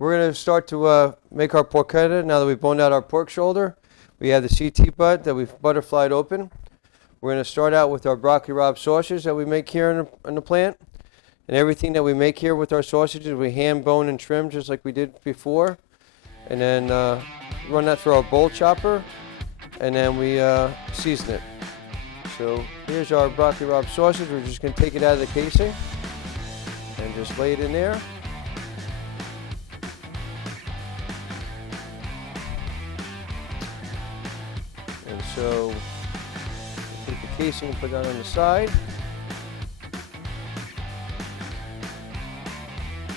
We're going to start to make our porchetta now that we've boned out our pork shoulder. We have the CT butt that we've butterflied open. We're going to start out with our broccoli rabe sausage that we make here in the plant. And everything that we make here with our sausages, we hand bone and trim just like we did before. And then run that through our bowl chopper, and then we season it. So here's our broccoli rabe sausage. We're just going to take it out of the casing and just lay it in there. And so take the casing and put that on the side.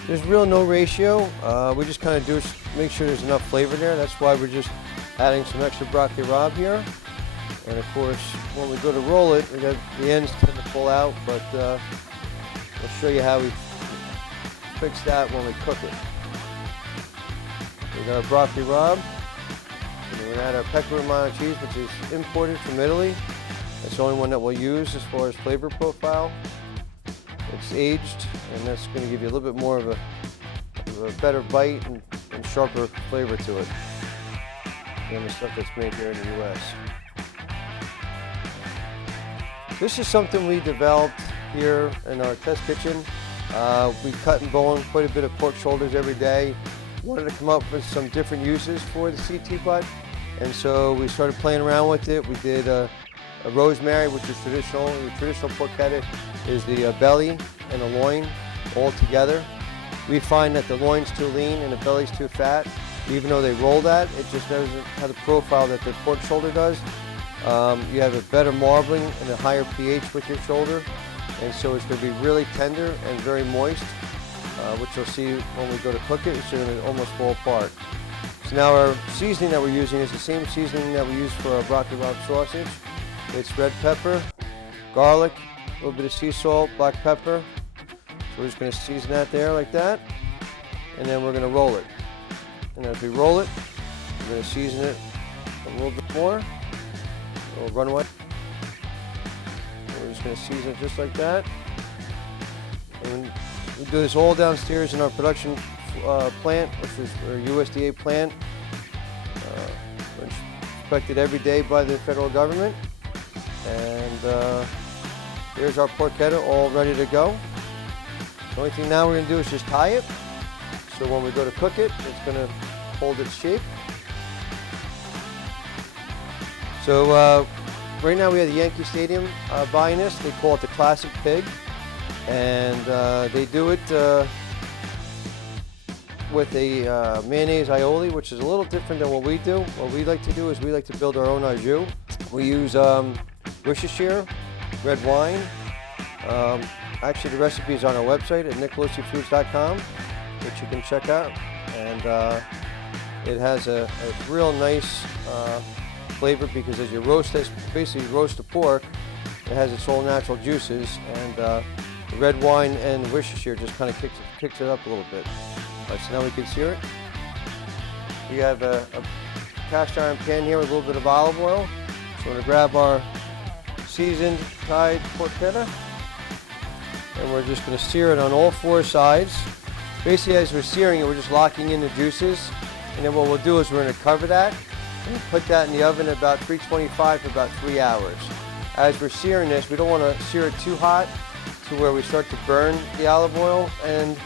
There's real no ratio. We just kind of do make sure there's enough flavor there. That's why we're just adding some extra broccoli rabe here. And of course, when we go to roll it, we got the ends tend to pull out, but we'll show you how we fix that when we cook it. We got our broccoli rabe. And we're going to add our Pecorino Romano cheese, which is imported from Italy. That's the only one that we'll use as far as flavor profile. It's aged, and that's going to give you a little bit more of a better bite and sharper flavor to it than the stuff that's made here in the U.S. This is something we developed here in our test kitchen. We cut and bone quite a bit of pork shoulders every day. Wanted to come up with some different uses for the CT butt, and so we started playing around with it. We did a rosemary, which is traditional. The traditional porchetta is the belly and the loin all together. We find that the loin's too lean and the belly's too fat. Even though they roll that, it just doesn't have the profile that the pork shoulder does. You have a better marbling and a higher pH with your shoulder, and so it's going to be really tender and very moist, which you'll see when we go to cook it. It's going to almost fall apart. So now our seasoning that we're using is the same seasoning that we use for our broccoli rabe sausage. It's red pepper, garlic, a little bit of sea salt, black pepper. So we're just going to season that there like that, and then we're going to roll it. And as we roll it, we're going to season it a little bit more, a little runway. We're just going to season it just like that. And we do this all downstairs in our production plant, which is our USDA plant, which is inspected every day by the federal government. And here's our porchetta all ready to go. The only thing now we're going to do is just tie it. So when we go to cook it, it's going to hold its shape. So right now we have the Yankee Stadium buying this. They call it the Classic Pig. And they do it with a mayonnaise aioli, which is a little different than what we do. What we like to do is we like to build our own au jus. We use Worcestershire, red wine. Actually, the recipe is on our website at nicolusifoods.com, which you can check out. And it has a real nice flavor because as you roast this, basically roast the pork, it has its own natural juices, and the red wine and Worcestershire just kind of kicks it up a little bit. All right, so now we can sear it. We have a cast iron pan here with a little bit of olive oil. So we're going to grab our seasoned tied porchetta, and we're just going to sear it on all four sides. Basically, as we're searing it, we're just locking in the juices, and then what we'll do is we're going to cover that and put that in the oven at about 325 for about 3 hours. As we're searing this, we don't want to sear it too hot to where we start to burn the olive oil, and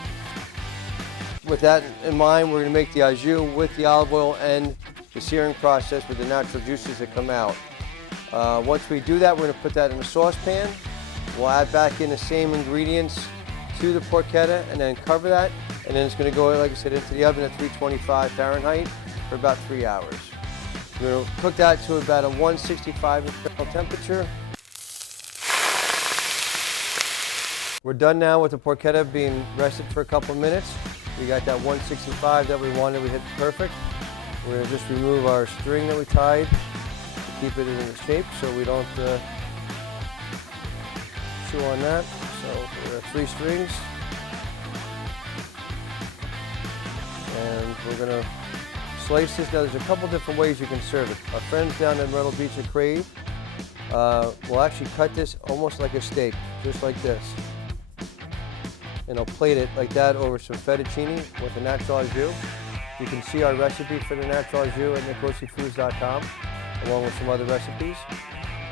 with that in mind, we're going to make the au jus with the olive oil and the searing process with the natural juices that come out. Once we do that, we're going to put that in a saucepan. We'll add back in the same ingredients to the porchetta and then cover that. And then it's going to go, like I said, into the oven at 325 Fahrenheit for about 3 hours. We're going to cook that to about a 165 internal temperature. We're done now with the porchetta being rested for a couple of minutes. We got that 165 that we wanted. We hit perfect. We're going to just remove our string that we tied to keep it in its shape so we don't chew on that. So we have 3 strings. And we're going to slice this. Now there's a couple different ways you can serve it. Our friends down in Myrtle Beach at Crave will actually cut this almost like a steak, just like this. and I'll plate it like that over some fettuccine with the natural au jus. You can see our recipe for the natural au jus at nicosifoods.com, along with some other recipes.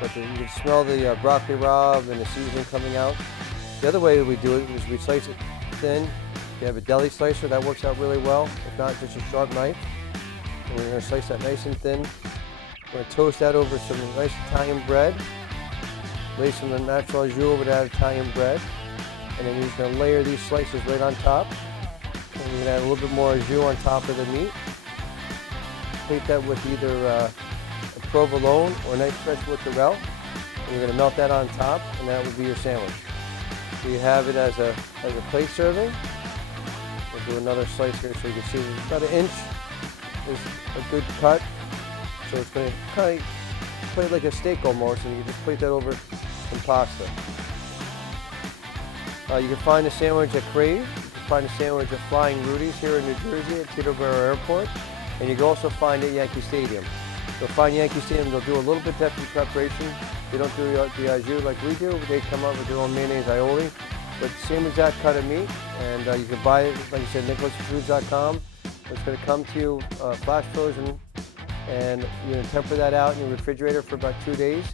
But you can smell the broccoli rabe and the seasoning coming out. The other way that we do it is we slice it thin. If you have a deli slicer, that works out really well. If not, just a sharp knife. And we're going to slice that nice and thin. We're going to toast that over some nice Italian bread. Lay some of the natural au jus over that Italian bread. And then you're just going to layer these slices right on top. And we're going to add a little bit more au jus on top of the meat. Plate that with either a provolone or a nice fresh mozzarella. And you're going to melt that on top, and that will be your sandwich. So you have it as a plate serving. We'll do another slice here so you can see it's about 1 inch is a good cut. So it's going to kind of plate like a steak almost, and you just plate that over some pasta. You can find the sandwich at Crave. You can find the sandwich at Flying Rudy's here in New Jersey at Teterboro Airport. And you can also find it at Yankee Stadium. You'll find Yankee Stadium, they'll do a little bit different preparation. They don't do the au jus like we do, but they come up with their own mayonnaise aioli. But same exact cut of meat, and you can buy it, like I said, nicosifoods.com. It's going to come to you flash frozen, and you can temper that out in your refrigerator for about 2 days,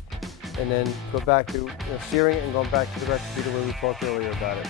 and then go back to searing it and going back to the recipe the way we talked earlier about it.